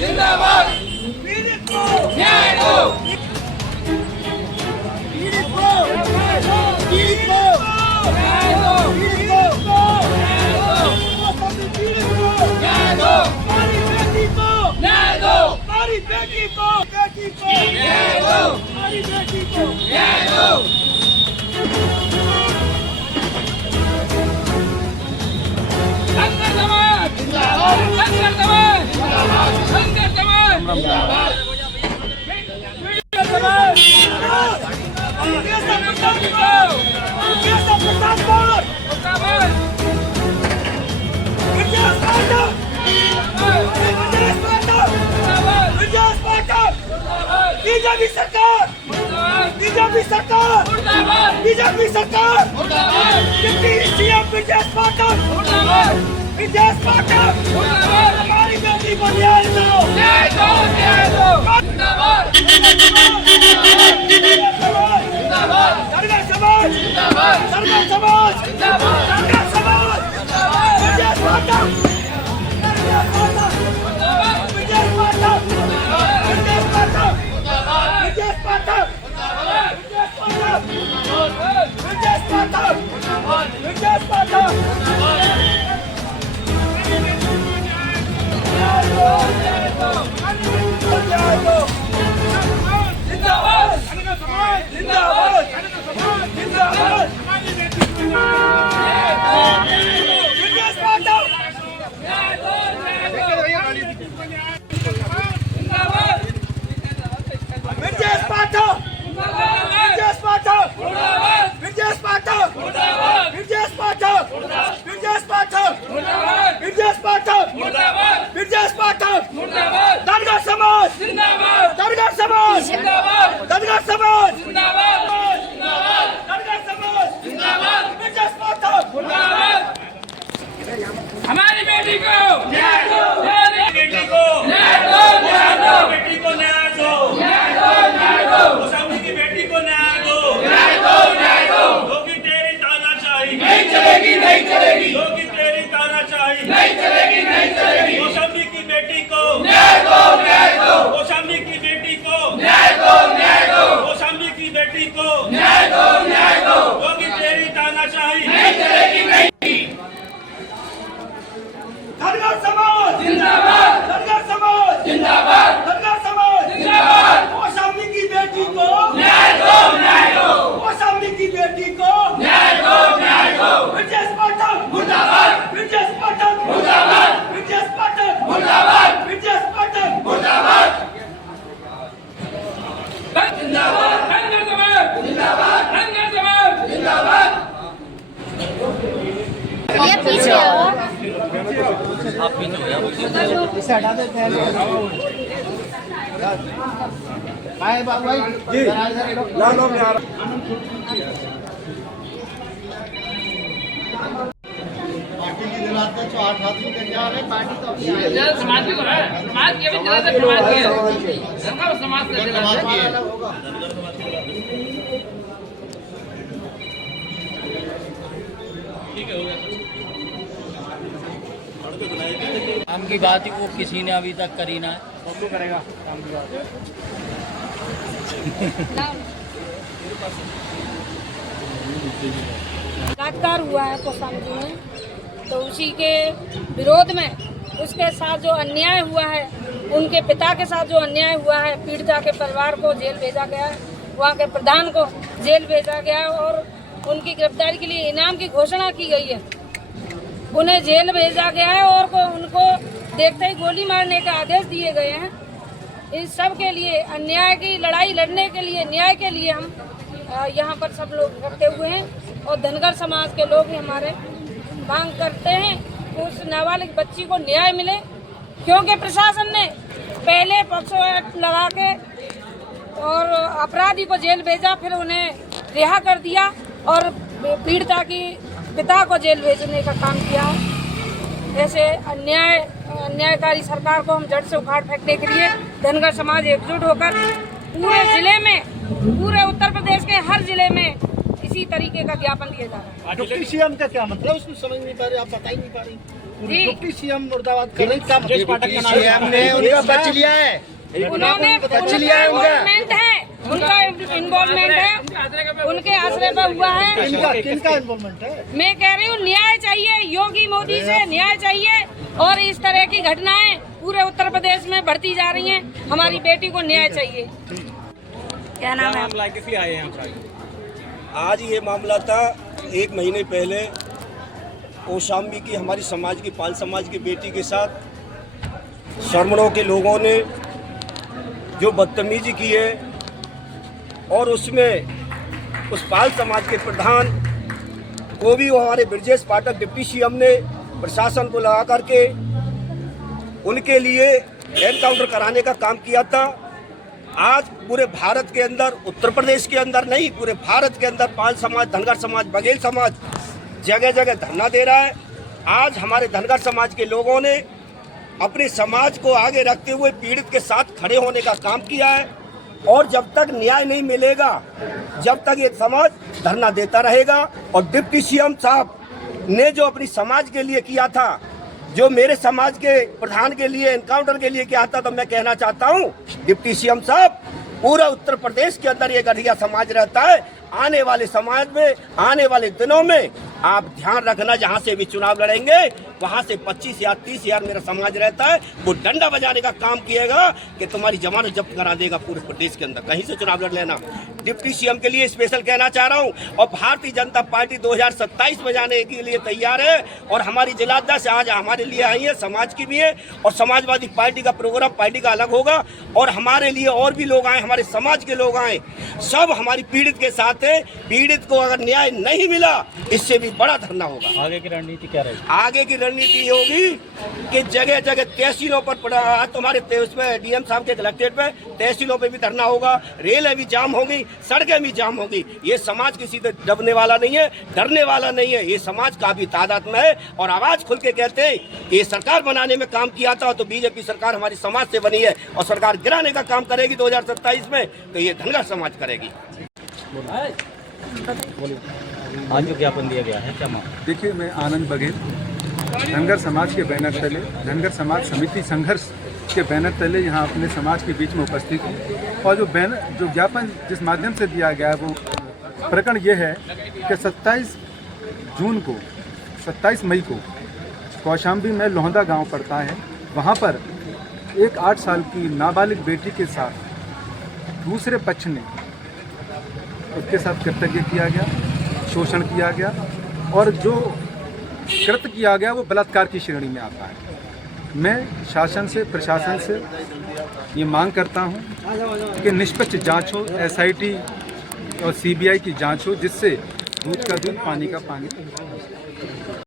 जिंदाबाद पीड़ित को न्याय दो पीड़ित को न्याय दो पीड़ित को न्याय दो पीड़ित को न्याय दो हमारी बेटी को न्याय दो हमारी बेटी को न्याय दो हमारी बेटी को न्याय दो संघर्ष समाज जिंदाबाद संघर्ष समाज जिंदाबाद संघर्ष समाज जिंदाबाद पीड़ित समाज जिंदाबाद कैसा प्रचार करो कैसा प्रचार करो जिंदाबाद विजय स्पार्टा विजय स्पार्टा विजय स्पार्टा बीजेपी सरकार बीजेपी सरकार बीजेपी सरकार डिप्टी सीएम विजय स्पार्टा विजय स्पार्टा हमारी बेटी को न्याय दो न्याय दो न्याय दो जिंदाबाद जिंदाबाद सरकार समाज जिंदाबाद सरकार समाज जिंदाबाद सरकार समाज जिंदाबाद विजय स्पार्टा विजय स्पार्टा विजय स्पार्टा विजय स्पार्टा विजय स्पार्टा विजय स्पार्टा जिंदाबाद जिंदाबाद जिंदाबाद विजय स्पार्टा विजय स्पार्टा विजय स्पार्टा विजय स्पार्टा विजय स्पार्टा विजय स्पार्टा विजय स्पार्टा विजय स्पार्टा दरगाह समाज जिंदाबाद दरगाह समाज जिंदाबाद दरगाह समाज जिंदाबाद दरगाह समाज जिंदाबाद विजय स्पार्टा जिंदाबाद हमारी बेटी को न्याय दो बेटी को न्याय दो न्याय दो बेटी को न्याय दो न्याय दो न्याय दो मुसाफिर की बेटी को न्याय दो न्याय दो न्याय दो क्योंकि तेरी तानाशाही नहीं चलेगी नहीं चलेगी क्योंकि तेरी तानाशाही नहीं चलेगी नहीं चलेगी मुसाफिर की बेटी को न्याय दो न्याय दो मुसाफिर की बेटी को न्याय दो न्याय दो मुसाफिर की बेटी को न्याय दो न्याय दो क्योंकि तेरी तानाशाही नहीं चलेगी नहीं दरगाह समाज जिंदाबाद दरगाह समाज जिंदाबाद दरगाह समाज जिंदाबाद मुसाफिर की बेटी को न्याय दो न्याय दो मुसाफिर की बेटी को न्याय दो न्याय दो विजय स्पार्टा मुर्दाबाद विजय स्पार्टा मुर्दाबाद विजय स्पार्टा इसे हटा देते हैं भाई भाई जी ला लो मैं आ रहा पार्टी की दिलाते जो 8 आदमी का क्या है पार्टी तो समाज की है समाज की भी दिलाते समाज की ठीक है हो गया काम की बात ही वो किसी ने अभी तक करी ना है। कौन करेगा काम की बात बलात्कार हुआ है कौशाम्बी में, तो उसी के विरोध में उसके साथ जो अन्याय हुआ है, उनके पिता के साथ जो अन्याय हुआ है, पीड़िता के परिवार को जेल भेजा गया है, वहाँ के प्रधान को जेल भेजा गया है और उनकी गिरफ्तारी के लिए इनाम की घोषणा की गई है। उन्हें जेल भेजा गया है और उनको देखते ही गोली मारने का आदेश दिए गए हैं। इन सब के लिए अन्याय की लड़ाई लड़ने के लिए, न्याय के लिए हम यहाँ पर सब लोग इकट्ठे हुए हैं और धनगर समाज के लोग भी हमारे मांग करते हैं कि उस नाबालिग बच्ची को न्याय मिले, क्योंकि प्रशासन ने पहले पॉक्सो एक्ट लगा के और अपराधी को जेल भेजा, फिर उन्हें रिहा कर दिया और पीड़िता की पिता को जेल भेजने का काम किया है। ऐसे अन्यायकारी सरकार को हम जड़ से उखाड़ फेंकने के लिए धनगर समाज एकजुट होकर पूरे जिले में, पूरे उत्तर प्रदेश के हर जिले में इसी तरीके का ज्ञापन दिया जा रहा है। डिप्टी सीएम का क्या मतलब, उसमें समझ नहीं पा रहे, आप बता ही नहीं पा रही। जी, डिप्टी सीएम मुर्दाबाद कर रहे हैं, क्या मतलब? सीएम ने उनका बच लिया है, उन्होंने इन्वॉल्वमेंट है, उनका इन्वॉल्वमेंट है, उनके आश्रय पर हुआ है। किनका इन्वॉल्वमेंट है? मैं कह रही हूँ न्याय चाहिए, योगी मोदी से न्याय चाहिए और इस तरह की घटनाएं पूरे उत्तर प्रदेश में बढ़ती जा रही हैं। हमारी बेटी को न्याय चाहिए। क्या नाम है? आज ये मामला था 1 महीने पहले कौशाम्बी की हमारी समाज की पाल समाज की बेटी के साथ शर्मणों के लोगों ने जो बदतमीजी की है और उसमें उस पाल समाज के प्रधान को भी हमारे ब्रजेश पाठक डिप्टी सीएम ने प्रशासन को लगा करके उनके लिए एनकाउंटर कराने का काम किया था। आज पूरे भारत के अंदर, उत्तर प्रदेश के अंदर नहीं, पूरे भारत के अंदर पाल समाज, धनगर समाज, बघेल समाज जगह जगह धरना दे रहा है। आज हमारे धनगर समाज के लोगों ने अपने समाज को आगे रखते हुए पीड़ित के साथ खड़े होने का काम किया है और जब तक न्याय नहीं मिलेगा, जब तक ये समाज धरना देता रहेगा। और डिप्टी सीएम साहब ने जो अपनी समाज के लिए किया था, जो मेरे समाज के प्रधान के लिए एनकाउंटर के लिए किया था, तो मैं कहना चाहता हूँ डिप्टी सीएम साहब, पूरा उत्तर प्रदेश के अंदर ये गठिया समाज रहता है। आने वाले समाज में, आने वाले दिनों में आप ध्यान रखना, जहाँ से भी चुनाव लड़ेंगे वहाँ से 25,000 30,000 मेरा समाज रहता है, वो डंडा बजाने का काम किएगा कि तुम्हारी जमानत जब्त करा देगा पूरे प्रदेश के अंदर। कहीं से चुनाव लड़ लेना। डिप्टी सीएम के लिए स्पेशल कहना चाह रहा हूँ। और भारतीय जनता पार्टी 2027 में जाने के लिए तैयार है और हमारी जिलाध्यक्ष आज हमारे लिए आई है, समाज की भी है और समाजवादी पार्टी का प्रोग्राम पार्टी का अलग होगा और हमारे लिए और भी लोग आए, हमारे समाज के लोग आए, सब हमारी पीड़ित के साथ है। पीड़ित को अगर न्याय नहीं मिला, इससे भी बड़ा धरना होगा। आगे की रणनीति क्या रहेगी? आगे की रणनीति ये होगी कि जगह जगह तहसीलों पर तुम्हारे उसमें डीएम साहब के कलेक्ट्रेट पे तहसीलों पे भी धरना होगा, रेलें भी जाम होगी, सड़कें भी जाम होगी। ये समाज किसी से दबने वाला नहीं है, डरने वाला नहीं है। ये समाज काफी तादाद में है और आवाज खुल के कहते हैं कि ये सरकार बनाने में काम किया था तो बीजेपी सरकार हमारी समाज से बनी है और सरकार गिराने का काम करेगी 2027 में, तो ये धनगर समाज करेगी। आज जो ज्ञापन दिया गया है क्या मामला? देखिए, मैं आनंद बघेल धनगर समाज के बैनर तले, धनगर समाज समिति संघर्ष के बैनर तले यहाँ अपने समाज के बीच में उपस्थित हूँ। और जो ज्ञापन जिस माध्यम से दिया गया है वो प्रकरण ये है कि 27 मई को कौशाम्बी में लोहंदा गांव पड़ता है, वहाँ पर एक 8 साल की नाबालिग बेटी के साथ दूसरे पक्ष ने उसके साथ कृतज्ञ किया गया, शोषण किया गया और जो कृत्य किया गया वो बलात्कार की श्रेणी में आता है। मैं शासन से, प्रशासन से ये मांग करता हूँ कि निष्पक्ष जांच हो, SIT और CBI की जांच हो, जिससे दूध का दूध, पानी का पानी